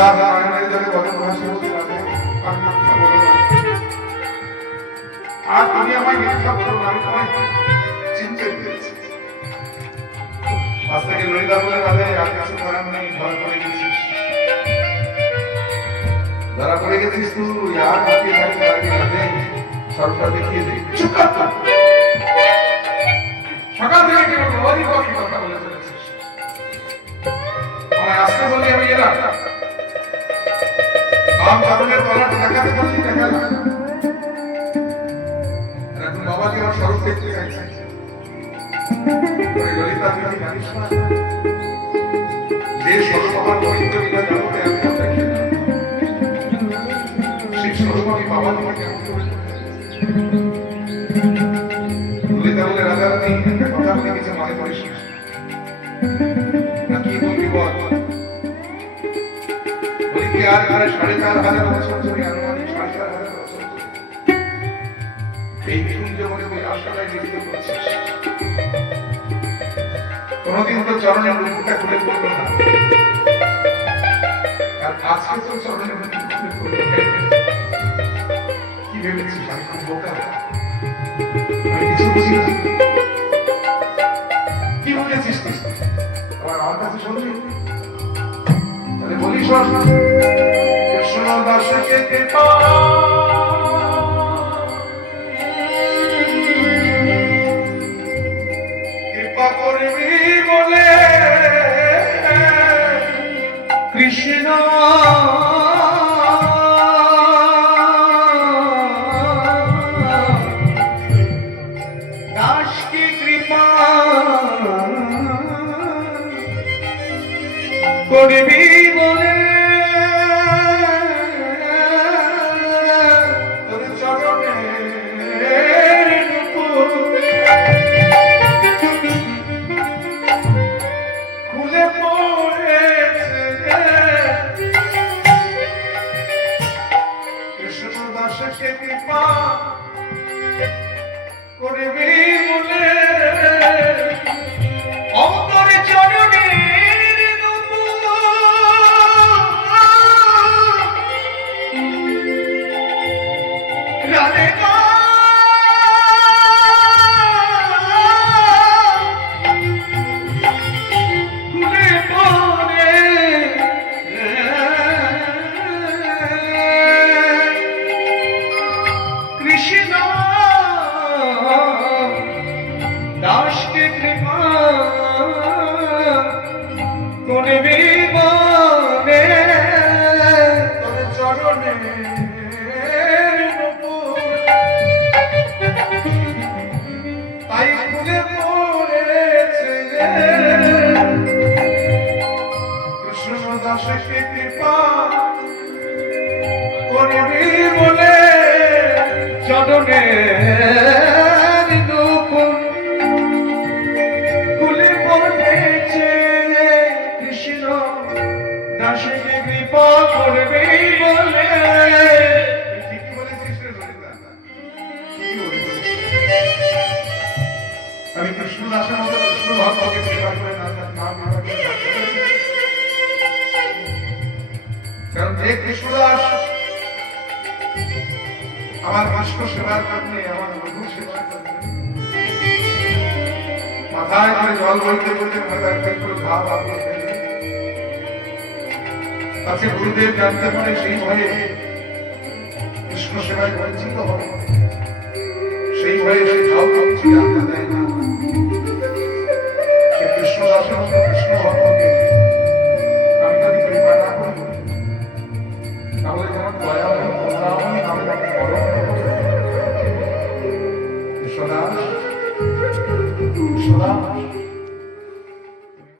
রাধার নয়নের জলে বদন ভাসে বলতে রাধে আর মিথ্যা বলো না, আর তুমি আমায় মিথ্যা বলো না, আমি তোমায় চিনতে পেরেছি। আজ থেকে ললিতা বলে রাধে আর কিছু করার নেই, ধরা পড়ে গেছিস, ধরা পড়ে গেছিস তুই, আর বাকি থাকতে পারবি রাধে, সবটা দেখিয়ে দে। চুপ কর তো, সকাল থেকে কেন ভবানী পক্ষে কথা বলে চলেছিস? আমায় আসতে বলি আমি এলাম, বাম কারণের তলাটা দেখাতে বললি দেখালাম, এখন বাবাকে আমার স্বরূপ দেখতে চাইছে। ললিতা তুই কি জানিস না যে স্বরূপ আমার পবিত্র বিনা জগতে আমি দেখি না, সেই স্বরূপ আমি বাবা তোমাকে কেমন করে ললিতা বলে রাধা রানী একটা কথা বলে কিছু মনে করিস না, কি বলবি বল? বলি কি আর 4,500 বছর ধরে আনুমানিক 4,500 বছর এই নিকুঞ্জ মনে ওই আশাটাই জীবিত করছিস, কোনদিন তো চরণের মুখটা খুলে পড়লো না, আর আজকে তো চরণের মুখ খুলে পড়লো। কি ভেবেছিস আমি খুব বোকা? আমি কিছু বুঝি না। কি বুঝেছিস তুই? আমার কাছে শুনবি? তাহলে বলিস কৃষ্ণ দাসকে কৃপা করবি বলে কৃষ্ণ দাস কি কৃপা করবি বলে তোর চরণের নুপুর খুলে পড়েছে কৃষ্ণ দাসকে কৃপা করবি বলে অন্তরে চরণের নুপুর রাধে কৃষ্ণ দাসকে কৃপা করবি বলে তোর চরণের নুপুর তাই খুলে পড়েছে কৃষ্ণ দাসকে কৃপা করবি বলে চরণের নুপুর খুলে পড়েছে কৃষ্ণ দাসকে কৃপা করবি বলে। ঠিকই বলেছিস রে ললিতা, আমি কৃষ্ণ দাসের মতো কৃষ্ণ ভক্তকে কৃপা করে না কারণ যে কৃষ্ণদাস আমার কৃষ্ণ সেবার কারণে আমার বন্ধু সেবার কারণে মাথায় করে জল বইতে বলতে মাথায় করে ভাব আপনি আজকে গুরুদেব জানতে পারে সেই ভয়ে কৃষ্ণ সেবায় বঞ্চিত হবে, সেই ভয়ে সে ভাব কিছু জানতে দেয় না। সে কৃষ্ণ দাসের মতো কৃষ্ণ ভক্তকে আমি যদি কৃপা না করি তাহলে যেমন দয়া করুণাময়ী নামে তাকে বরণ কৃষ্ণদাস